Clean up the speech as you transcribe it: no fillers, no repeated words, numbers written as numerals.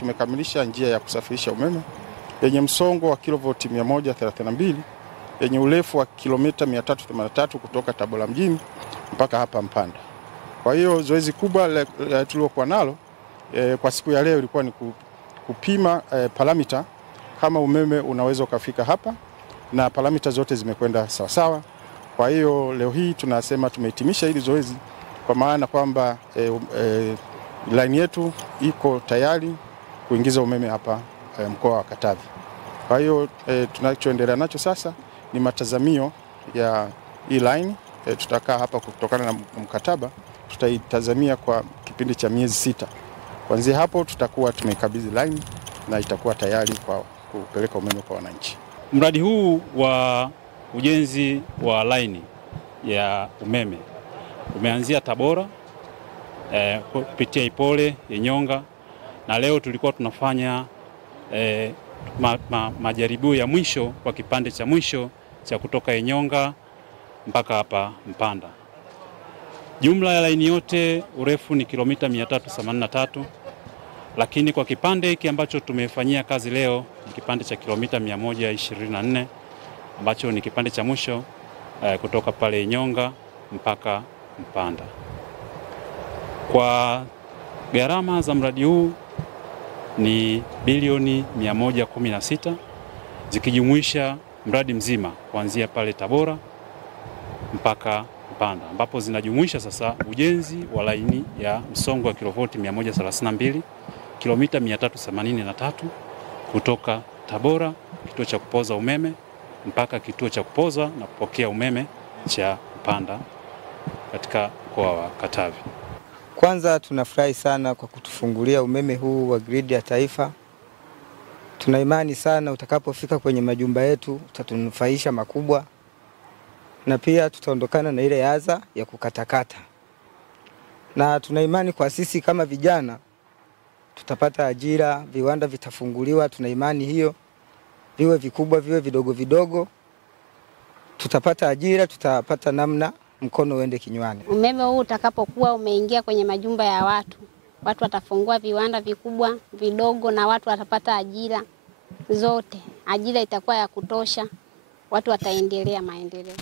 tumekamilisha njia ya kusafirisha umeme yenye msongo wa kilovoti 132 yenye urefu wa kilomita 383 kutoka Tabora mjini mpaka hapa Mpanda. Kwa hiyo zoezi kubwa tulilokuwa nalo kwa siku ya leo ilikuwa ni kupima paramita kama umeme unaweza ukafika hapa, na paramita zote zimekwenda sawasawa. Kwa hiyo leo hii tunasema tumehitimisha hili zoezi, kwa maana kwamba line yetu iko tayari kuingiza umeme hapa mkoa wa Katavi. Kwa hiyo tunachoendelea nacho sasa ni matazamio ya hii line. Tutakaa hapa kutokana na mkataba, tutaitazamia kwa kipindi cha miezi 6. Kuanzia hapo tutakuwa tumeikabidhi line na itakuwa tayari kwa kupeleka umeme kwa wananchi. Mradi huu wa ujenzi wa line ya umeme umeanzia Tabora kupitia Ipole, Inyonga, na leo tulikuwa tunafanya majaribio ya mwisho kwa kipande cha mwisho cha kutoka Inyonga mpaka hapa Mpanda. Jumla ya laini yote urefu ni kilomita 383, lakini kwa kipande hiki ambacho tumefanyia kazi leo ni kipande cha kilomita 124 ambacho ni kipande cha mwisho kutoka pale Inyonga mpaka Mpanda. Kwa gharama za mradi huu ni bilioni 116 zikijumuisha mradi mzima kuanzia pale Tabora mpaka Mpanda, ambapo zinajumuisha sasa ujenzi wa laini ya msongo wa kilovoti 132 kilomita 383 kutoka Tabora kituo cha kupoza umeme mpaka kituo cha kupoza na kupokea umeme cha Mpanda katika mkoa wa Katavi. Kwanza tunafurahi sana kwa kutufungulia umeme huu wa gridi ya taifa. Tuna imani sana utakapofika kwenye majumba yetu utatunufaisha makubwa, na pia tutaondokana na ile adha ya kukatakata. Na tuna imani kwa sisi kama vijana tutapata ajira, viwanda vitafunguliwa. Tuna imani hiyo, viwe vikubwa viwe vidogo vidogo, tutapata ajira, tutapata namna mkono uende kinywani. Umeme huu utakapokuwa umeingia kwenye majumba ya watu watafungua viwanda vikubwa vidogo, na watu watapata ajira zote. Ajira itakuwa ya kutosha, watu wataendelea maendeleo.